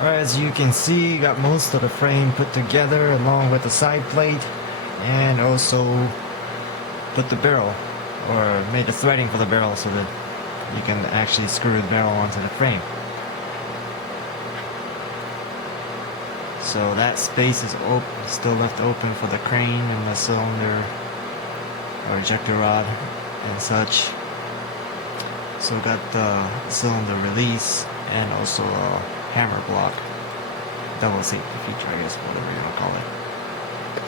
As you can see, got most of the frame put together along with the side plate, and also put the barrel, or made the threading for the barrel so that you can actually screw the barrel onto the frame. So that space is still left open for the crane and the cylinder or ejector rod and such. So got the cylinder release and also a hammer block, double safety feature, I guess, whatever you want to call it.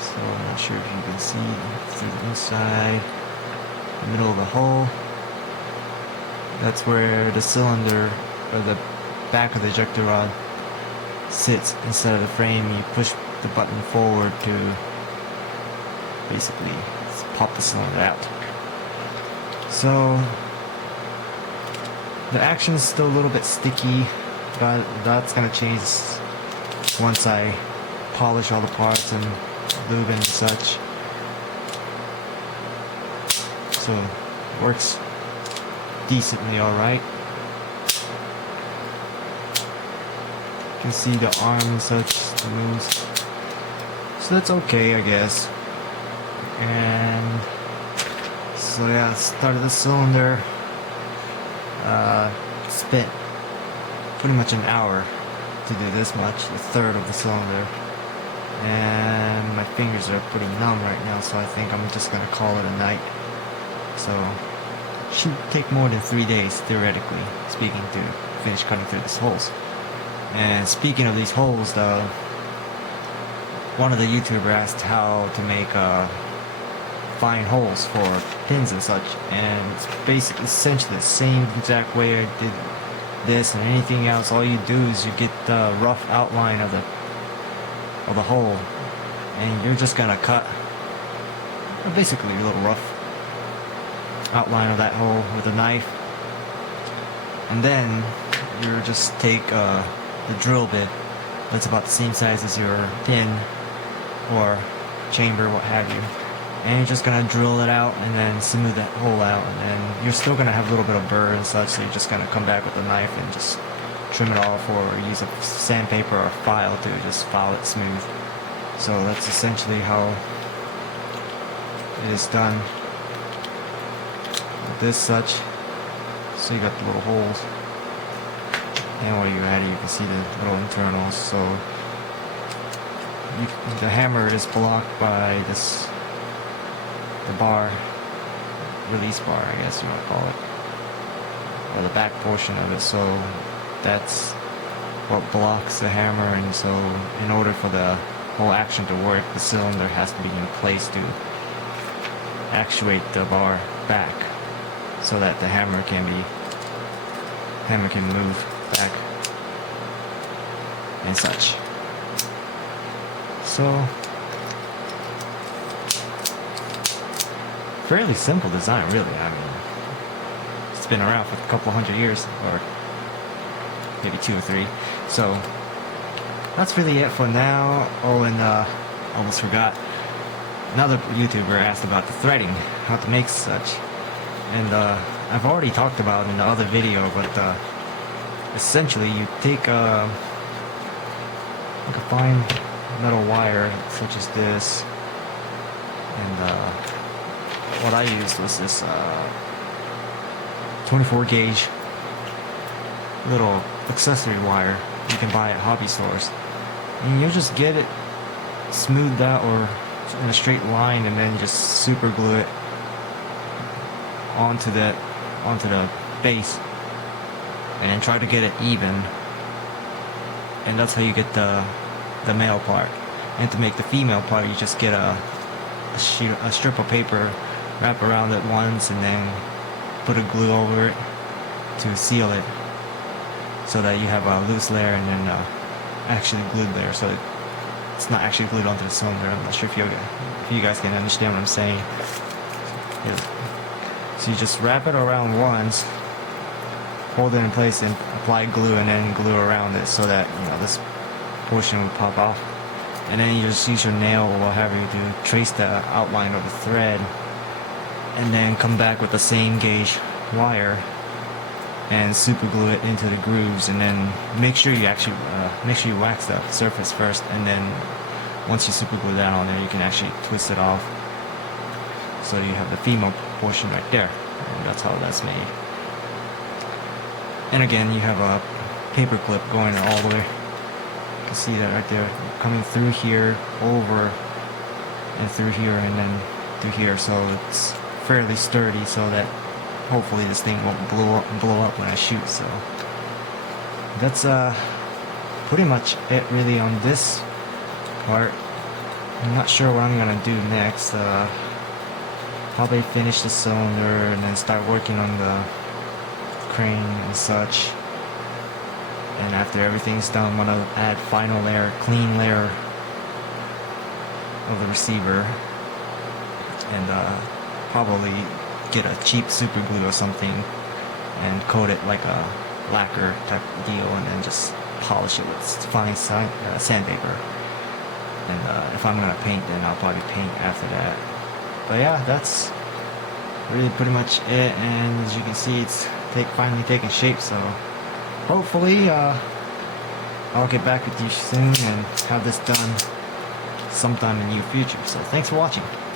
So I'm not sure if you can see through the inside, the middle of the hole. That's where the cylinder, or the back of the ejector rod, sits instead of the frame. You push the button forward to basically pop the cylinder out. So the action is still a little bit sticky, but that's gonna change once I polish all the parts and lube and such. So it works decently alright. You can see the arm and such, the moves. So that's okay, I guess. And so yeah, started the cylinder. Spent pretty much an hour to do this much, a third of the cylinder. And my fingers are pretty numb right now, so I think I'm just gonna call it a night. So it should take more than 3 days, theoretically speaking, to finish cutting through these holes. And speaking of these holes, one of the YouTubers asked how to make fine holes for pins and such, and it's basically essentially the same exact way I did this and anything else. All you do is you get the rough outline of the hole, and you're just gonna cut basically a little rough outline of that hole with a knife, and then you just take the drill bit that's about the same size as your pin or chamber, what have you, and you're just gonna drill it out and then smooth that hole out, and then you're still gonna have a little bit of burr and such, so you're just gonna come back with a knife and just trim it off, or use a sandpaper or a file to just file it smooth. So that's essentially how it is done with this such. So you got the little holes, and while you're at it, you can see the little internals. So the hammer is blocked by the bar, release bar, I guess you want to call it, or the back portion of it. So that's what blocks the hammer, and so in order for the whole action to work, the cylinder has to be in place to actuate the bar back, so that the hammer can move back and such. So fairly simple design, really. I mean, it's been around for a couple hundred years, or maybe 2 or 3. So that's really it for now. Oh, and almost forgot, another YouTuber asked about the threading, how to make such, and I've already talked about it in the other video, but essentially you take like a fine metal wire such as this, and what I used was this 24 gauge little accessory wire you can buy at hobby stores, and you just get it smoothed out or in a straight line, and then you just super glue it onto the base, and then try to get it even, and that's how you get the male part. And to make the female part, you just get a strip of paper, wrap around it once, and then put a glue over it to seal it, so that you have a loose layer and then actually glued there, so it's not actually glued onto the cylinder. I'm not sure if you guys can understand what I'm saying. Yeah. So you just wrap it around once, hold it in place, and apply glue, and then glue around it so that this portion would pop off. And then you just use your nail or what have you to trace the outline of the thread, and then come back with the same gauge wire and super glue it into the grooves, and then make sure you actually make sure you wax the surface first, and then once you super glue that on there, you can actually twist it off. So you have the female portion right there, and that's how that's made. And again, you have a paper clip going all the way. You can see that right there, coming through here, over, and through here, and then through here. So it's fairly sturdy, so that hopefully this thing won't blow up when I shoot. So that's pretty much it really on this part. I'm not sure what I'm gonna do next. Probably finish the cylinder and then start working on the crane and such. And after everything's done, I'm gonna add final layer, clean layer of the receiver, and probably get a cheap super glue or something and coat it like a lacquer type deal, and then just polish it with fine sandpaper. And if I'm gonna paint, then I'll probably paint after that. But yeah, that's really pretty much it. And as you can see, it's finally taking shape. So hopefully I'll get back with you soon and have this done sometime in the near future. So thanks for watching.